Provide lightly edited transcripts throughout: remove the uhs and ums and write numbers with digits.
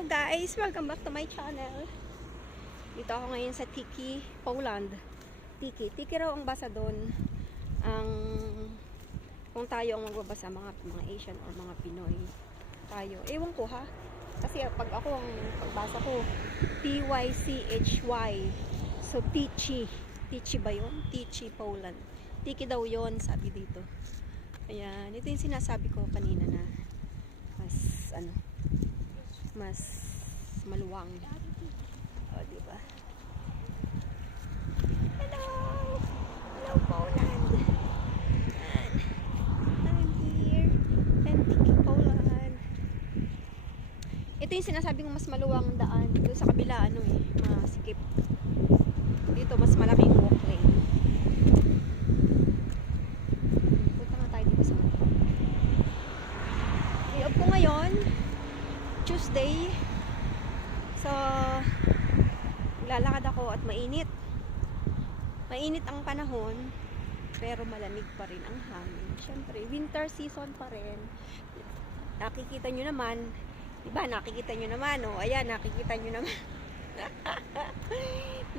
Hello guys! Welcome back to my channel. Dito ako ngayon sa Tiki, Poland. Tiki raw ang basa doon. Kung tayo ang magbabasa, mga Asian or mga Pinoy tayo. Ewan ko ha. Kasi pag ako ang pagbasa ko, T-Y-C-H-Y. So Tichi. Tichi ba yun? Tichi, Poland. Tiki daw yun, sabi dito. Ayan. Ito yung sinasabi ko kanina na mas maluwang. O, diba? Hello! Hello, Poland! Ayan. I'm here. And Tiki, Poland. Ito yung sinasabi kong mas maluwang daan. Doon sa kabila, masikip. Dito, mas malaki yung walk lane. Punta nga tayo dito sa mga. Day-off ko ngayon. Tuesday. So, lalakad ako at mainit. Mainit ang panahon, pero malamig pa rin ang hangin. Siyempre, winter season pa rin. Nakikita nyo naman, diba, nakikita nyo naman, oh, ayan, nakikita nyo naman.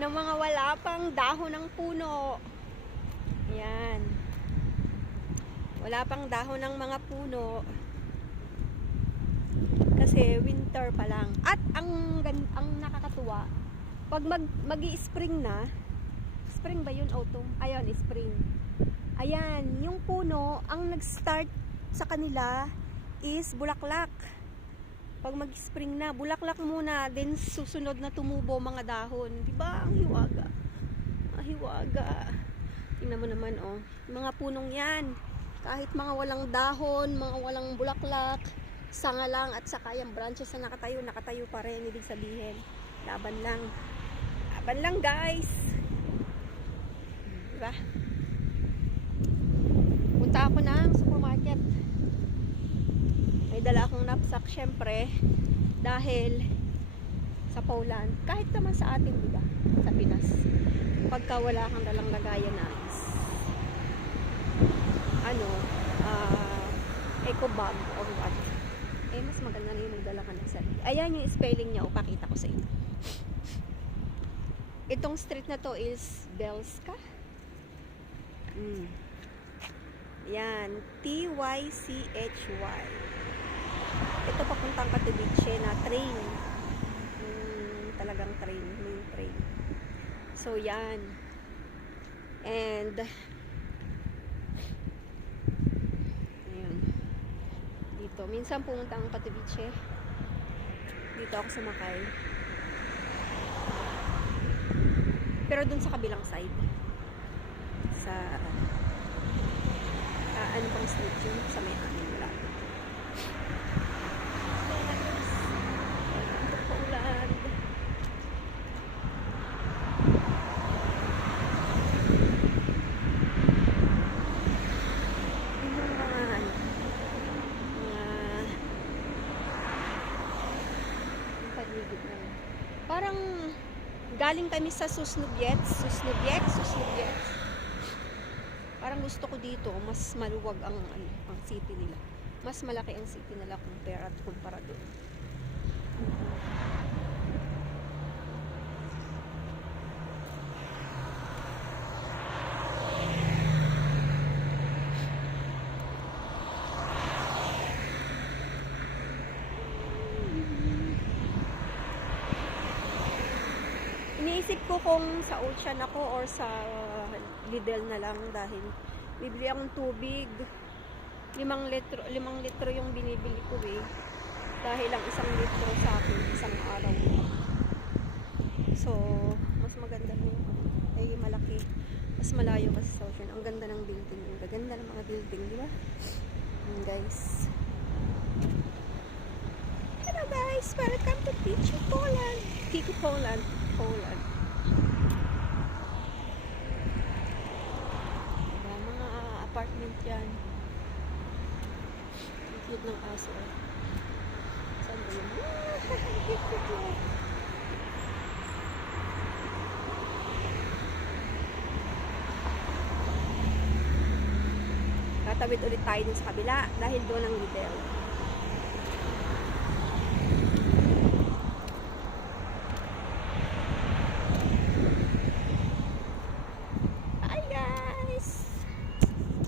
ng mga wala pang dahon ng puno. Ayan. Wala pang dahon ng mga puno. Kasi winter pa lang. At ang nakakatuwa, pag magi-spring na, spring ba yun, autumn? Ayan, spring. Ayan, yung puno, ang nag-start sa kanila is bulaklak. Pag mag-spring na, bulaklak muna, then susunod na tumubo mga dahon. Diba? Ang hiwaga. Ang hiwaga. Tingnan mo naman, oh. Mga punong yan. Kahit mga walang dahon, mga walang bulaklak, sanga lang at saka yung branches na nakatayo pa rin. Ibig sabihin, laban lang guys. Diba? Punta ako ng supermarket. May dala akong knapsack syempre dahil sa Poland, kahit naman sa atin, diba, sa Pinas, pagka wala kang dalang lagayan na eco bag or what, mas maganda na yung magdala ka ng sarili. Ayan yung spelling niya, pakita ko sa inyo. Itong street na to is Belska. Yan, T-Y-C-H-Y. Ito papuntang Katowice na train. Talagang train, main train. So yan. And dito, minsan pumunta ang Katowice. Dito ako sumakay. Pero dun sa kabilang side. Sa ano pang street yun? Sa may amin wala. Paulan. Parang galing kami sa Susnubiec. Parang gusto ko dito, mas maluwag ang city nila. Mas malaki ang city nila kumpara doon. Iniisip ko kung sa Ocean ako or sa Lidl na lang dahil bibili akong tubig. 5 litro yung binibili ko dahil lang 1 litro sa akin isang araw. So, mas maganda malaki. Mas malayo kasi sa Ocean. Ang ganda ng building. Ang ganda ng mga building, di ba? Guys. Hello guys! Welcome to Tiki, Poland. Tiki, Poland. Diba, mga apartment yan. Ang cute ng aso. Saan ba yun? Cute. Tatawid ulit tayo dun sa kabila dahil doon ang Lidl.